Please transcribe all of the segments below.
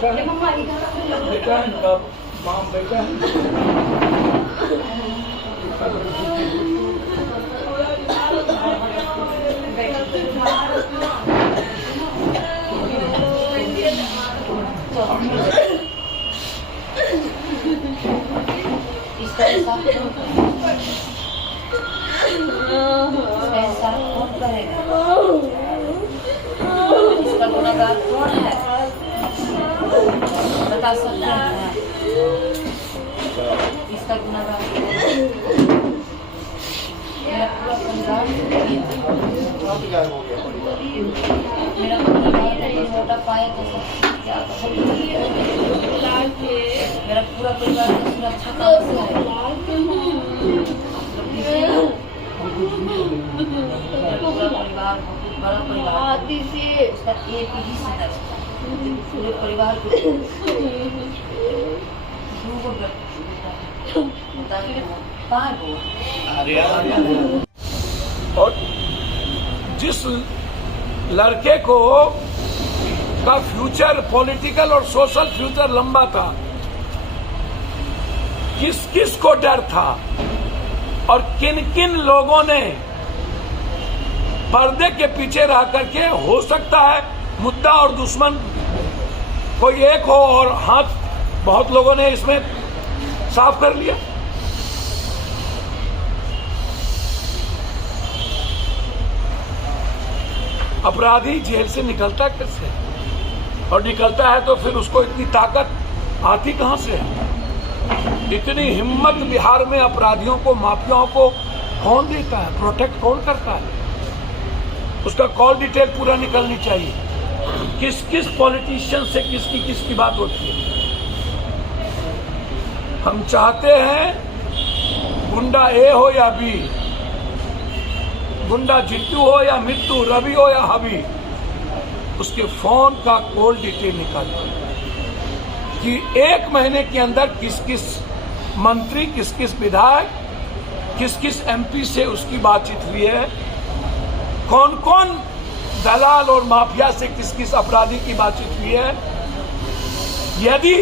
बेटा है, बेटा है इनका, माँ बेटा है। ऐसा कौन करेगा? इसका गुनहगार कौन है? बता सकते हैं? इसका गुनहगार मेरा पूरा परिवार, मेरा मोटा पाया तो मेरा पूरा परिवार की सुरक्षा कहाँ से है? पूरा परिवार बहुत बड़ा परिवार, उसका एक ही सदस्य पूरे परिवार को और जिस लड़के को का फ्यूचर पॉलिटिकल और सोशल फ्यूचर लंबा था, किस किस को डर था और किन किन लोगों ने पर्दे के पीछे रह करके, हो सकता है मुद्दा और दुश्मन कोई एक हो और हाथ बहुत लोगों ने इसमें साफ कर लिया। अपराधी जेल से निकलता कैसे, और निकलता है तो फिर उसको इतनी ताकत आती कहां से है? इतनी हिम्मत बिहार में अपराधियों को, माफियाओं को कौन देता है, प्रोटेक्ट कौन करता है? उसका कॉल डिटेल पूरा निकलनी चाहिए, किस किस पॉलिटिशियन से किसकी बात होती है। हम चाहते हैं गुंडा ए हो या बी, गुंडा जिट्टू हो या मिट्टू, रवि हो या हबी, उसके फोन का कॉल डिटेल निकाले कि एक महीने के अंदर किस किस मंत्री, किस किस विधायक, किस किस एमपी से उसकी बातचीत हुई है, कौन कौन दलाल और माफिया से किस किस अपराधी की बातचीत हुई है। यदि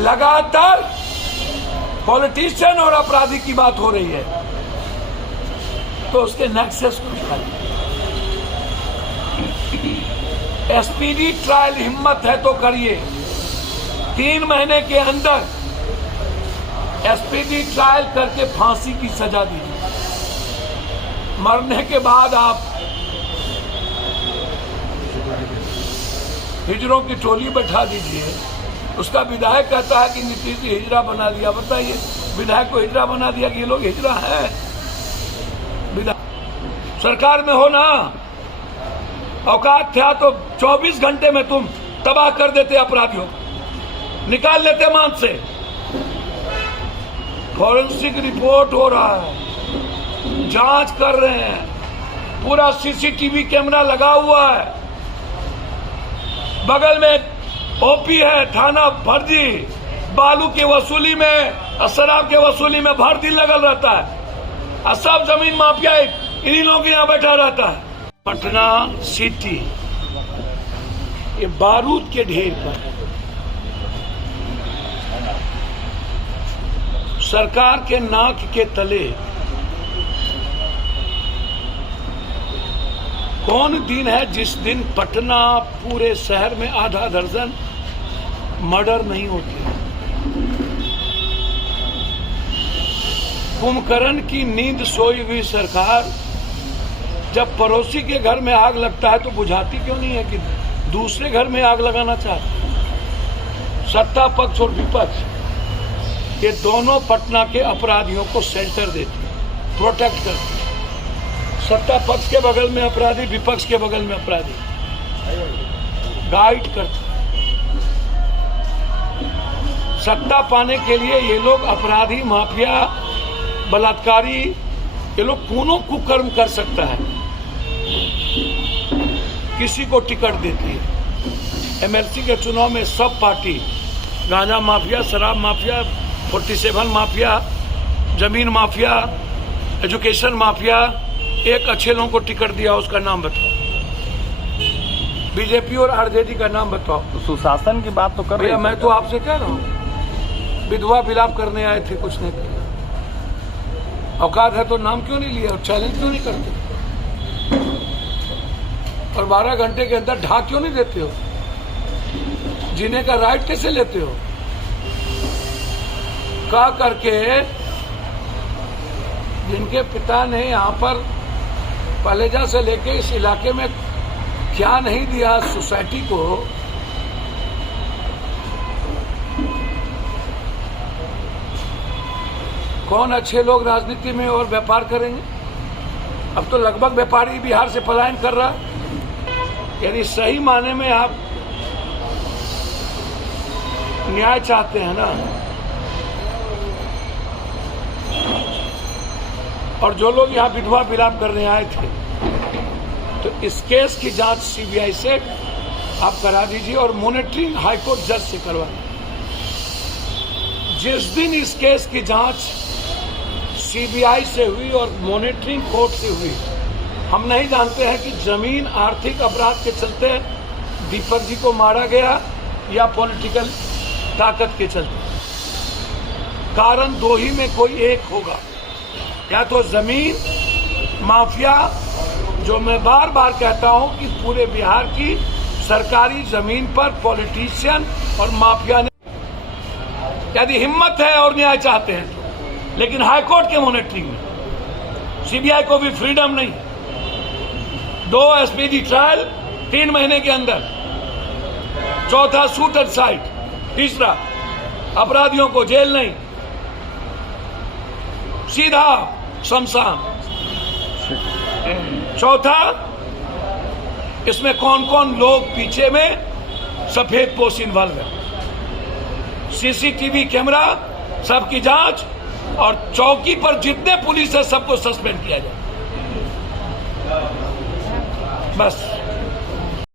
लगातार पॉलिटिशियन और अपराधी की बात हो रही है तो उसके नेक्सस को निकालिए। एसपीडी ट्रायल हिम्मत है तो करिए, 3 महीने के अंदर एसपीडी ट्रायल करके फांसी की सजा दीजिए। मरने के बाद आप हिजड़ों की टोली बैठा दीजिए। उसका विधायक कहता है कि नीतीश जी हिजड़ा बना दिया। बताइए, विधायक को हिजड़ा बना दिया कि ये लोग हिजड़ा है? सरकार में हो ना, औकात था तो 24 घंटे में तुम तबाह कर देते अपराधियों, निकाल लेते मान से। फॉरेंसिक रिपोर्ट हो रहा है, जांच कर रहे हैं, पूरा सीसीटीवी कैमरा लगा हुआ है, बगल में ओपी है, थाना भर्ती, बालू की वसूली में, शराब के वसूली में भर्ती लगल रहता है, और सब जमीन माफिया इन्हीं लोगों के यहाँ बैठा रहता है। पटना सिटी ये बारूद के ढेर पर है। सरकार के नाक के तले कौन दिन है जिस दिन पटना पूरे शहर में आधा दर्जन मर्डर नहीं होते? कुंभकर्ण की नींद सोई हुई सरकार जब पड़ोसी के घर में आग लगता है तो बुझाती क्यों नहीं है कि दूसरे घर में आग लगाना चाहती? सत्ता पक्ष और विपक्ष ये दोनों पटना के अपराधियों को शेल्टर देती है, प्रोटेक्ट करती है। सत्ता पक्ष के बगल में अपराधी, विपक्ष के बगल में अपराधी, गाइड करते। सत्ता पाने के लिए ये लोग अपराधी, माफिया, बलात्कारी, ये लोग कौनों कुकर्म कर सकता है, किसी को टिकट देती है। एमएलसी के चुनाव में सब पार्टी, गांजा माफिया, शराब माफिया, 47 माफिया, जमीन माफिया, एजुकेशन माफिया, एक अच्छे लोगों को टिकट दिया, उसका नाम बताओ। बीजेपी और आरजेडी का नाम बताओ। तो सुशासन की बात तो कर रहे भैया हैं। मैं तो आपसे कह रहा हूँ, विधवा विलाप करने आए थे, कुछ नहीं किया। औकात है तो नाम क्यों नहीं लिया और चैलेंज क्यों नहीं करते? और 12 घंटे के अंदर ढा क्यों नहीं देते हो? जीने का राइट कैसे लेते हो? का करके जिनके पिता ने यहाँ पर पलेजा से लेके इस इलाके में क्या नहीं दिया सोसाइटी को, कौन अच्छे लोग राजनीति में और व्यापार करेंगे? अब तो लगभग व्यापारी बिहार से पलायन कर रहा। यदि सही माने में आप न्याय चाहते हैं ना, और जो लोग यहाँ विधवा विलाप करने आए थे, तो इस केस की जांच सीबीआई से आप करा दीजिए और मॉनिटरिंग हाईकोर्ट जज से करवा। जिस दिन इस केस की जांच सीबीआई से हुई और मॉनिटरिंग कोर्ट से हुई, हम नहीं जानते हैं कि जमीन आर्थिक अपराध के चलते दीपक जी को मारा गया या पॉलिटिकल ताकत के चलते। कारण दो ही में कोई एक होगा, या तो जमीन माफिया, जो मैं बार बार कहता हूं कि पूरे बिहार की सरकारी जमीन पर पॉलिटिशियन और माफिया ने, यदि हिम्मत है और न्याय चाहते हैं तो, लेकिन हाईकोर्ट के मॉनिटरिंग में सीबीआई को भी फ्रीडम नहीं। 2 एसपीडी ट्रायल 3 महीने के अंदर, चौथा शूट एट साइट, तीसरा अपराधियों को जेल नहीं, सीधा शमशान, चौथा इसमें कौन कौन लोग पीछे में सफेद पोश इन्वॉल्व है, सीसीटीवी कैमरा सबकी जांच, और चौकी पर जितने पुलिस है सबको सस्पेंड किया जाए। बस